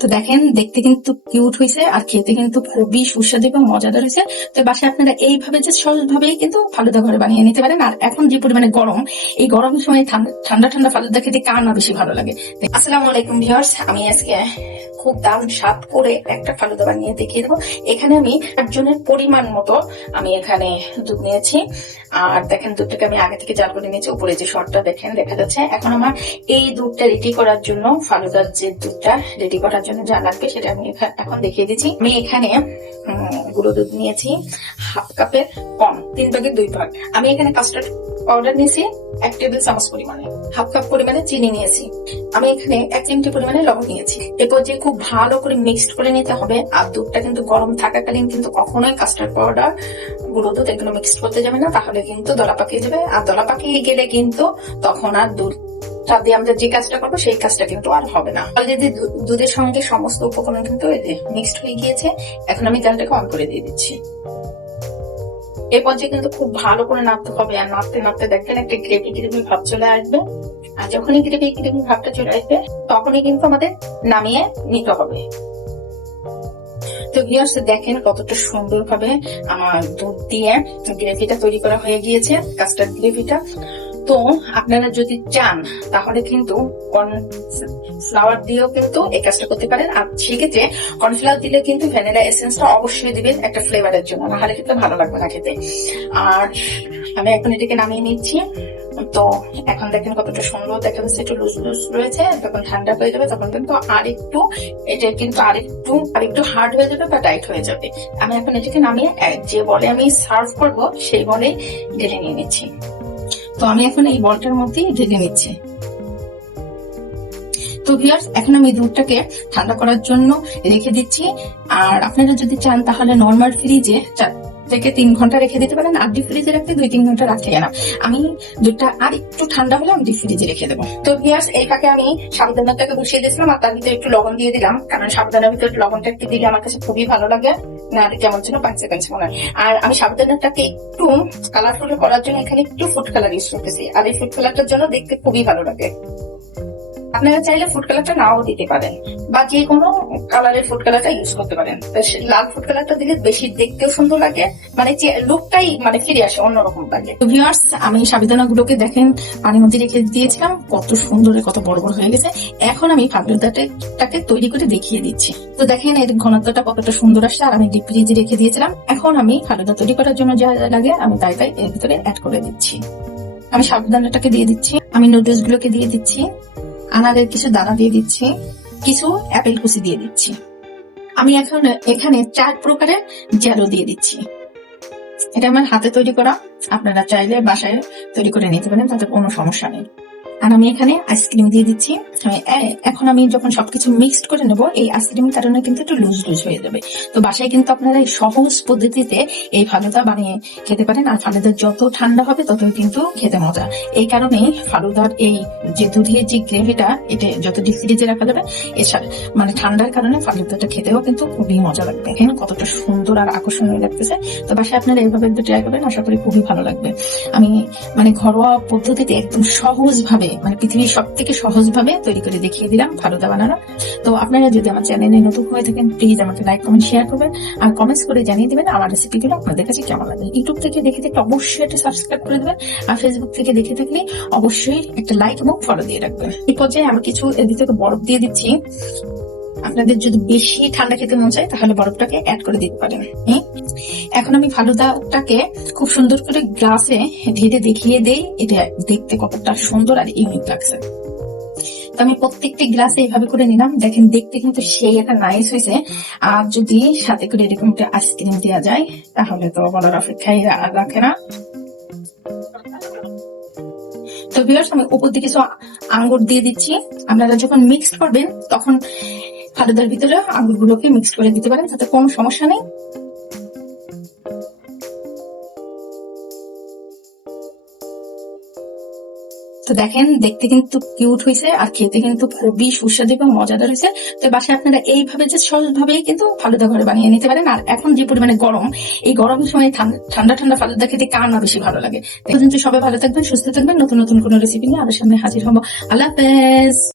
তো দেখেন দেখতে কিন্তু কিউট হয়েছে আর খেতে কিন্তু খুবই সুস্বাদু এবং মজাদার হয়েছে। তো বাসায় আপনারা এইভাবে যে সহজভাবেই কিন্তু ফালুদা ঘরে বানিয়ে নিতে পারেন। আর এখন যে পরিমাণে গরম, এই গরমের সময় ঠান্ডা ঠান্ডা ফালুদা খেতে কার না বেশি ভালো লাগে। আসসালামু আলাইকুম ভিউয়ার্স, আমি আজকে খুব দারুণ স্বাদ করে একটা ফালুদা বানিয়ে দেখিয়ে দেবো। এখানে আমি একজনের পরিমাণ মতো আমি এখানে দুধ নিয়েছি। আর দেখেন দুধটাকে আমি আগে থেকে জাল করে নিয়েছি, উপরে যে শর্টটা দেখেন দেখা যাচ্ছে। এখন আমার এই দুধটা রেডি করার জন্য, ফালুদার যে দুধটা রেডি করার জন্য যা লাগবে সেটা আমি এখন দেখিয়ে দিচ্ছি। আমি এখানে গুঁড়ো দুধ নিয়েছি হাফ কাপের কম, 3 ভাগের 2 ভাগ। আমি এখানে কাস্টার্ড পাউডার নিয়েছি 1 টেবিল চামচ পরিমাণে, হাফ কাপ পরিমাণে চিনি নিয়েছি। আমি এখানে 1 চিমটি পরিমাণে লবণ নিয়েছি। এরপর যে খুব ভালো করে মিক্সড করে নিতে হবে। আর দুধটা কিন্তু গরম থাকাকালীন কিন্তু কখনোই কাস্টার্ড পাউডার, গুঁড়ো দুধ এগুলো মিক্সড করতে যাবে না, তাহলে কিন্তু দলা পাকিয়ে যাবে। আর দলা পাকিয়ে গেলে কিন্তু তখন আর দুধ দিয়ে আমরা যে কাজটা করবো সেই কাজটা কিন্তু আর হবে না। অলরেডি দুধের সঙ্গে সমস্ত উপকরণ কিন্তু মিক্সড হয়ে গিয়েছে। এখন আমি জালটাকে অন করে দিয়ে দিচ্ছি। এই পর্যায়ে কিন্তু খুব ভালো করে নাড়তে হবে। আর নাড়তে নাড়তে দেখবেন একটা গ্রেভি গ্রেভি ভাব চলে আসবে। আর যখনই গ্রেভি গ্রেভি ভাবটা চলে আসবে তখনই কিন্তু আমাদের নামিয়ে নিতে হবে। তো ভিউয়ার্স দেখেন কতটা সুন্দর ভাবে আমার দুধ দিয়ে গ্রেভিটা তৈরি করা হয়ে গিয়েছে, কাস্টার্ড গ্রেভিটা। তো আপনারা যদি চান তাহলে কিন্তু কর্নফ্লাওয়ার দিয়েও কিন্তু এই কাজটা করতে পারেন। আর সেক্ষেত্রে কর্নফ্লাওয়ার দিলে কিন্তু ভ্যানিলা এসেন্সটা অবশ্যই দিবেন একটা ফ্লেভারের জন্য, নাহলে কিন্তু ভালো লাগবে না খেতে। আর আমি এখন এটাকে নামিয়ে নিচ্ছি। তো এখন দেখেন কতটা সুন্দর দেখা যাচ্ছে, একটু লুজ লুজ রয়েছে। যখন ঠান্ডা হয়ে যাবে তখন কিন্তু আরেকটু এটা কিন্তু আরেকটু হার্ড হয়ে যাবে বা টাইট হয়ে যাবে। আমি এখন এটাকে নামিয়ে যে বলে আমি সার্ভ করবো সেই বলে ঢেলে নিয়ে নিচ্ছি। তো আমি এখন এই বলটার মধ্যে ঢেলে নিচ্ছি। তো ভিউয়ার্স এখন আমি দুধটাকে ঠান্ডা করার জন্য রেখে দিচ্ছি। আর আপনারা যদি চান তাহলে নরমাল ফ্রিজে 4 থেকে 3 ঘন্টা রেখে দিতে পারেন। আর ডিপ ফ্রিজে রাখতে 2-3 ঘন্টা রাখতে না। আমি দুধটা আর একটু ঠান্ডা হলে আমি ডিপ ফ্রিজে রেখে দেবো। তো ভিউয়ার্স এই ফাঁকে আমি সাবুদানাটাকে বসিয়ে দিয়েছিলাম আর তার ভিতরে একটু লবণ দিয়ে দিলাম, কারণ সাবুদানার ভিতরে লবণটা একটু দিলে আমার কাছে খুবই ভালো লাগে, না কেমন ছিল পাঁচে মনে হয়। আর আমি সাবুদানাটাকে একটু কালারফুল করার জন্য এখানে একটু ফুড কালার ইউজ করতেছি। আর এই ফুড কালারটার জন্য দেখতে খুবই ভালো লাগে। আপনারা চাইলে ফুড কালারটা নাও দিতে পারেন বা যে কোনো কালারের ফুড কালারটা ইউজ করতে পারেন। লাল ফুড কালারটা দিলে বেশি দেখতেও সুন্দর লাগে, মানে যে লুকটাই মানে ফিরে আসে অন্যরকম লাগে। তো ভিউয়ার্স আমি সাবুদানা গুলোকে দেখেন পানির মধ্যে রেখে দিয়েছিলাম, কত সুন্দর কত বড় বড় হয়ে গেছে। এখন আমি ফালুদাটাকে তৈরি করে দেখিয়ে দিচ্ছি। তো দেখেন এর ঘনত্বটা কতটা সুন্দর আসছে। আর আমি ডিপ ফ্রিজে রেখে দিয়েছিলাম। এখন আমি ফালুদা তৈরি করার জন্য যা লাগে আমি তাই এর ভিতরে অ্যাড করে দিচ্ছি। আমি সাবুদানাটাকে দিয়ে দিচ্ছি, আমি নুডলস গুলোকে দিয়ে দিচ্ছি, আনারের কিছু দানা দিয়ে দিচ্ছি, কিছু অ্যাপেল কুচি দিয়ে দিচ্ছি। আমি এখন এখানে 4 প্রকারের জেলো দিয়ে দিচ্ছি। এটা আমার হাতে তৈরি করা, আপনারা চাইলে বাসায় তৈরি করে নিতে পারেন, তাতে কোনো সমস্যা নেই। আর আমি এখানে আইসক্রিম দিয়ে দিচ্ছি। এখন আমি যখন সবকিছু মিক্সড করে নেবো, এই আইসক্রিমের কারণে কিন্তু একটু লুজ লুজ হয়ে যাবে। তো বাসায় কিন্তু আপনারা এই সহজ পদ্ধতিতে এই ফালুদা বানিয়ে খেতে পারেন। আর ফালুদা যত ঠান্ডা হবে ততই কিন্তু খেতে মজা। এই কারণে ফালুদার এই যে দুধের যে গ্রেভিটা, এটা যত ডিপ ফ্রিজে রাখা যাবে এর মানে ঠান্ডার কারণে ফালুদাটা খেতেও কিন্তু খুবই মজা লাগবে। হ্যাঁ, কতটা সুন্দর আর আকর্ষণীয় লাগতেছে। তো বাসায় আপনারা এইভাবে একটু ট্রাই করবেন, আশা করি খুবই ভালো লাগবে। আমি মানে ঘরোয়া পদ্ধতিতে একদম সহজ ভাবে, মানে পৃথিবীর সব থেকে সহজ ভাবে তৈরি করে দেখিয়ে দিলাম ফালুদা বানানো। তো আপনারা যদি আমার চ্যানেলে নতুন হয়ে থাকেন প্লিজ আমাকে লাইক কমেন্ট শেয়ার করবেন আর কমেন্টস করে জানিয়ে দিবেন আমার রেসিপিগুলো আপনাদের কাছে কেমন লাগে। ইউটিউব থেকে দেখে থাকলে অবশ্যই একটা সাবস্ক্রাইব করে দেবেন। আর ফেসবুক থেকে দেখে থাকলে অবশ্যই একটা লাইক এবং ফলো দিয়ে রাখবেন। এই পর্যায়ে আমি কিছু এর ভিতরে বরফ দিয়ে দিচ্ছি। আপনাদের যদি বেশি ঠান্ডা খেতে মন চায় তাহলে বরফটাকে অ্যাড করে দিতে পারেন। এখন আমি ফালুদাটাকে খুব সুন্দর করে গ্লাসে ঢেলে দেখিয়ে দেই এটা দেখতে কতটা সুন্দর আর ইউনিক লাগছে। তো আমি প্রত্যেকটি গ্লাসে এইভাবে করে নিলাম। দেখেন দেখতে কিন্তু সেই একটা নাইস হয়েছে। আর যদি সাথে করে এরকম একটা আইসক্রিম দেওয়া যায় তাহলে তো বলার অপেক্ষাই রাখে না। তো ভিউয়ার্স আমি উপর দিকে কিছু আঙ্গুর দিয়ে দিচ্ছি। আপনারা যখন মিক্সড করবেন তখন ফালুদার ভিতরে আঙ্গুরগুলোকে মিক্স করে দিতে পারেন, তাতে কোনো সমস্যা নেই। তো দেখেন দেখতে কিন্তু কিউট হয়েছে আর খেতে কিন্তু খুবই সুস্বাদু এবং মজাদার হয়েছে। তো বাসায় আপনারা এইভাবে যে সহজভাবেই কিন্তু ফালুদা ঘরে বানিয়ে নিতে পারেন। আর এখন যে পরিমাণে গরম, এই গরমের সময় ঠান্ডা ঠান্ডা ফালুদা খেতে কার না বেশি ভালো লাগে। কিন্তু সবাই ভালো থাকবেন, সুস্থ থাকবেন। নতুন নতুন কোনো রেসিপি নিয়ে আবার সামনে হাজির হবো। আল্লাহ হাফেজ।